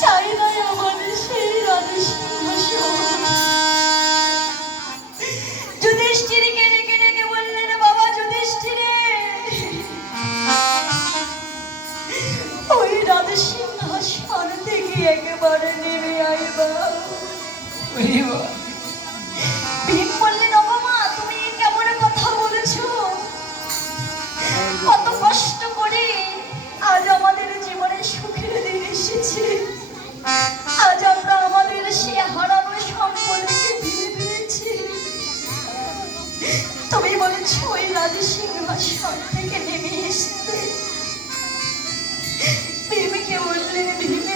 চাই না আমাদের সেই রাধে সিংহাসন। যুধিষ্ঠিরকে ডেকে ডেকে বললেন, বাবা যুধিষ্ঠিরে, ওই রাধে সিংহাসন থেকে একেবারে নেমে আইবা। ভীম বললেন, ও মা, তুমি কেমন কথা বলেছো? কত কষ্ট করে আজ আমাদের জীবনে সুখের দিন এসেছে। আজ আমরা আমাদের সে হারানো সম্পদকে ফিরে পেয়েছি। তুমি বলেছ ওই রাজা সিংহাসন থেকে নেমে এসতে। ভীমকে বললেন, ভীমে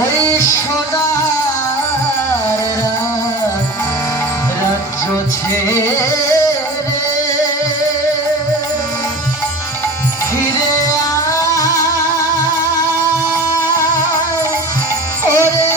ওই সোনার রাজ্য ছেড়ে ফিরে ওরে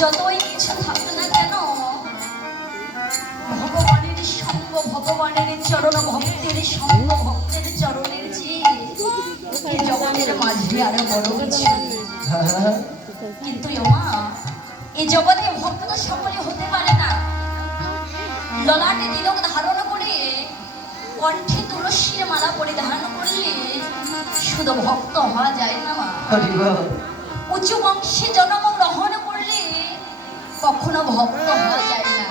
যতই কিছু থাকুক না কেন, ভগবানের সঙ্গ, ভগবানের চরণ, ভক্তের সঙ্গ, ভক্তের চরণের যে এই জগতের মাঝে আরো বড় কিছু। কিন্তু মা, এই জগতে ভক্ত সকলে হতে পারে না। ললাটে তিলক ধারণ করে, কণ্ঠে তুলসীর মালা পরিধান করলে শুধু ভক্ত হওয়া যায় না মা। উঁচু বংশে জন্ম গ্রহণ করলে কখনো ভক্ত হওয়া যায় না।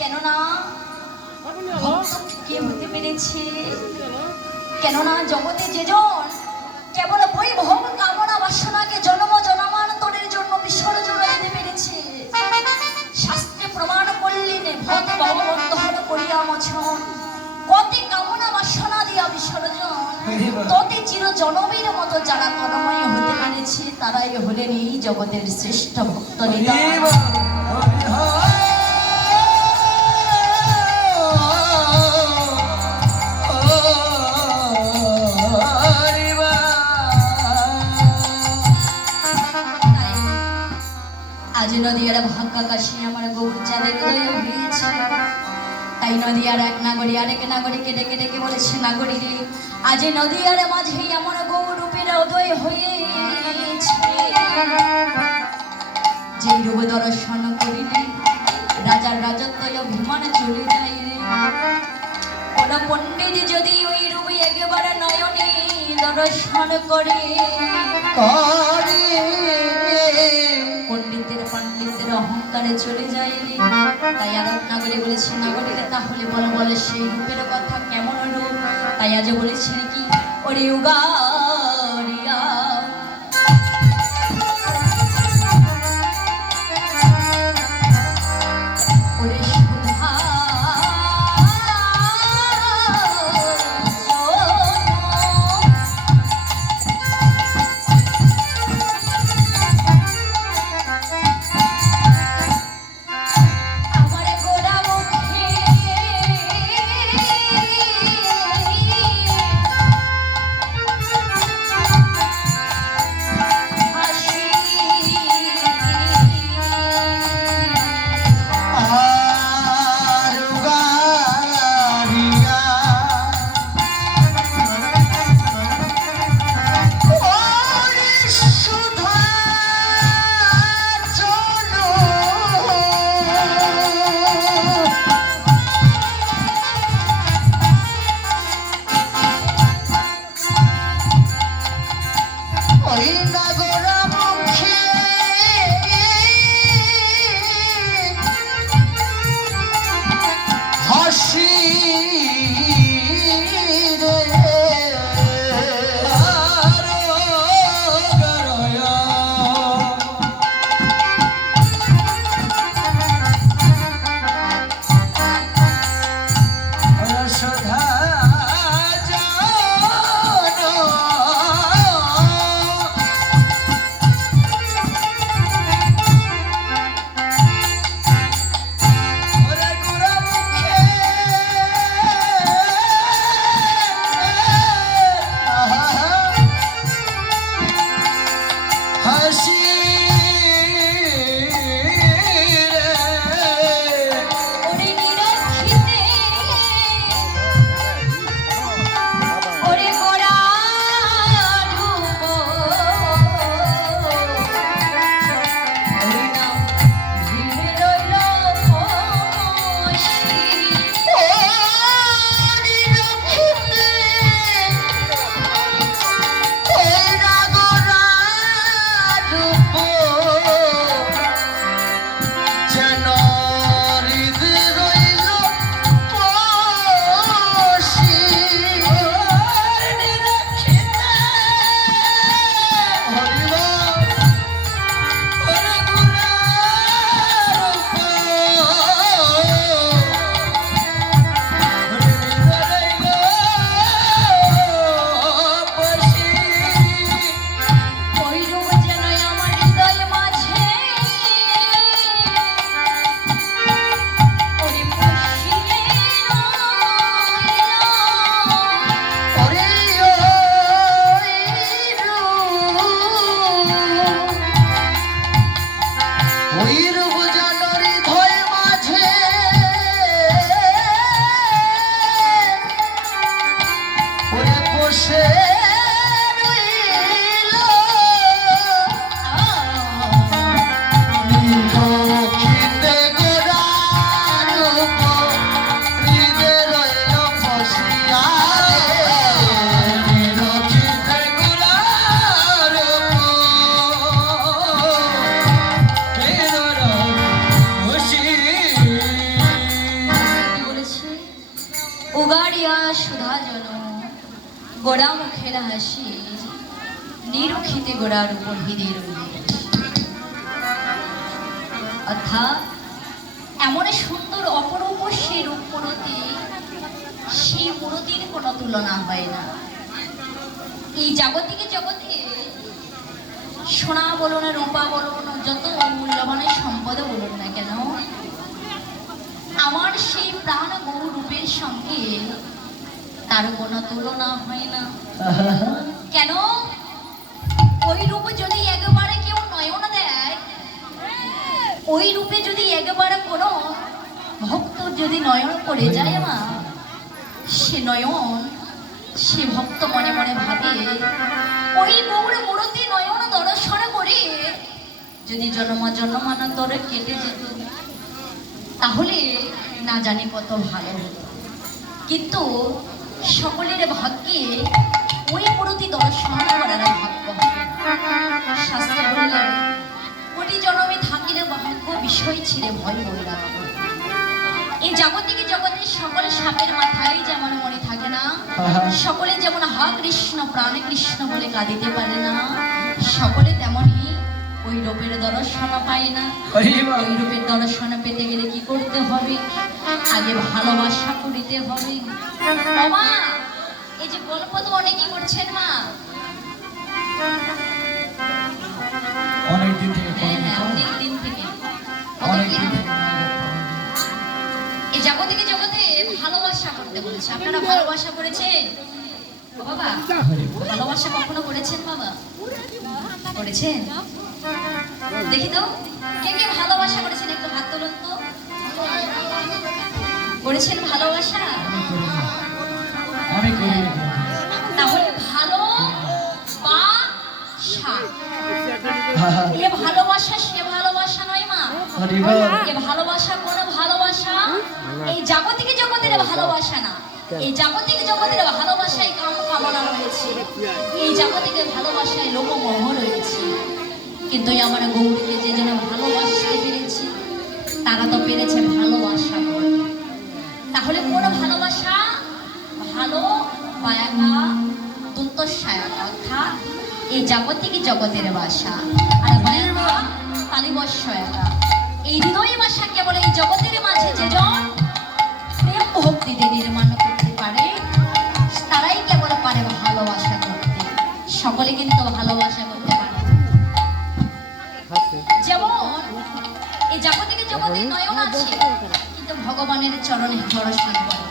কেননা ভক্ত কে হতে পেরেছে? কেননা জগতে যেজন কেবল বৈভব কামনা বাসনাকে জন্ম জন্মান্তরের জন্য বিসর্জন দিতে পেরেছে, শাস্ত্রে প্রমাণ করলেন ভক্ত ভগবন্ধন করিয়া মোচন, কতি কামনা বাসনা দিয়া বিসর্জন, ততে চির জনমের মতো যারা তন্ময় হতে পেরেছে তারাই হলেন এই জগতের শ্রেষ্ঠ ভক্ত নেতা। আজ নদীয়ার ভাগ্যা কাশি আমার গৌর চাঁদের উদয় হয়েছে। তাই নদীয়ার এক নাগরী আরেক নাগরীকে ডেকে ডেকে বলেছে, নাগরী রে, আজ নদীয়ার মাঝে এমন গৌর রূপের উদয় হয়েছে, যে রূপ দর্শন করিলে রাজার রাজত্ব অভিমান চলে যায় রে। কোন পণ্ডিত যদি ওই রূপে একেবারে নয়নে দর্শন করে, পণ্ডিতের পাণ্ডিতের অহংকারে চলে যায় রে। তাই আর নাগরী বলেছে, নাগরীরা তাহলে বল বলে সেই রূপের কথা কেমন রূপ? তাই আজ বলেছে কি, ওরে উগারিয়া ওরে সুধা নিরুখিতে গোড়ার উপর হিরে রইল। অর্থাৎ এমন সুন্দর অপরূপ সেই রূপমূরতি, সেই মূরতির কোনো তুলনা হয় না। এই জাগতিকে জগতে সোনা বলুন, রূপা বলুন, যত মূল্যবানের সম্পদ বলুন না কেন, আমার সেই প্রাণ গৌর রূপের সঙ্গে তার কোনো তুলনা হয় না। কেন? ওই রূপ যদি একবারে কেউ নয়ন দেয়, ওই রূপে যদি একবারে কোনো ভক্ত যদি নয়ন করে যায় মা, সে নয়ন সে ভক্ত মনে মনে ভাবে ওই গৌর মূরতি নয়ন দর্শন করে যদি জন্মান্তরে কেটে যেত তাহলে না জানি কত ভালো হতো। কিন্তু সকলের ভাগ্যে ওই মূরতি দর্শন করার ভাগ্য হবে। শাস্ত্র বললেন কোটি জন্মে থাকিলে ভাগ্য বিষয় ছিঁড়ে ভয় বইরা। এই জাগতিকে জগতের সকল সাপের মাথায় যেমন মনে থাকে না, সকলে যেমন হা কৃষ্ণ প্রাণে কৃষ্ণ বলে কাঁদিতে পারে না, সকলে তেমনই ওই রূপের দর্শন পায় না। ওই রূপের দর্শন পেতে গেলে কি করতে হবে? আগে ভালোবাসা করিতে হবে। মা, এই যে গল্প তো অনেকেই করছেন মা, অনেক দিন থেকে অনেক দিন থেকে এই জাগতিকে জগতে ভালোবাসা করতে বলেছে। আপনারা ভালোবাসা করেছেন? ও বাবা, ভালোবাসা কখনো করেছেন বাবা? করেছেন? দেখি তো কে কে ভালোবাসা করেছেন, একটু হাত তুলুন তো। করেছেন ভালোবাসা? আমি করি। তাহলে ভালোবাসা, এ ভালোবাসা সে ভালোবাসা নয় মা। এ ভালোবাসা কোন ভালোবাসা? এই জাগতিক জগতের ভালোবাসা না। এই জাগতিক জগতের ভালোবাসায় কাম কামনা রয়েছে, এই জাগতিক ভালোবাসায় লোকমোহ রয়েছে। কিন্তু আমার গৌরীকে যে যেন ভালোবাসতে পেরেছে, তারা তো পেরেছে ভালোবাসা করতে। তাহলে কোন ভালোবাসা? ভালো বায়াকা দন্তস্বায়কা, অর্থাৎ এই জাগতিক জগতের বাসা। আর বায়াকা তালিবস্বয়কা, এই হৃদয় বাসা কেবল এই জগতের মাঝে যেজন প্রেম ভক্তিতে নির্মাণ করতে পারে, তারাই কেবল পারে ভালোবাসা করতে। সকলে কিন্তু ভালোবাসা করতে পারে। যেমন এই জাগতিক জগতে নয়ন আছে, কিন্তু ভগবানের চরণে দর্শন করে।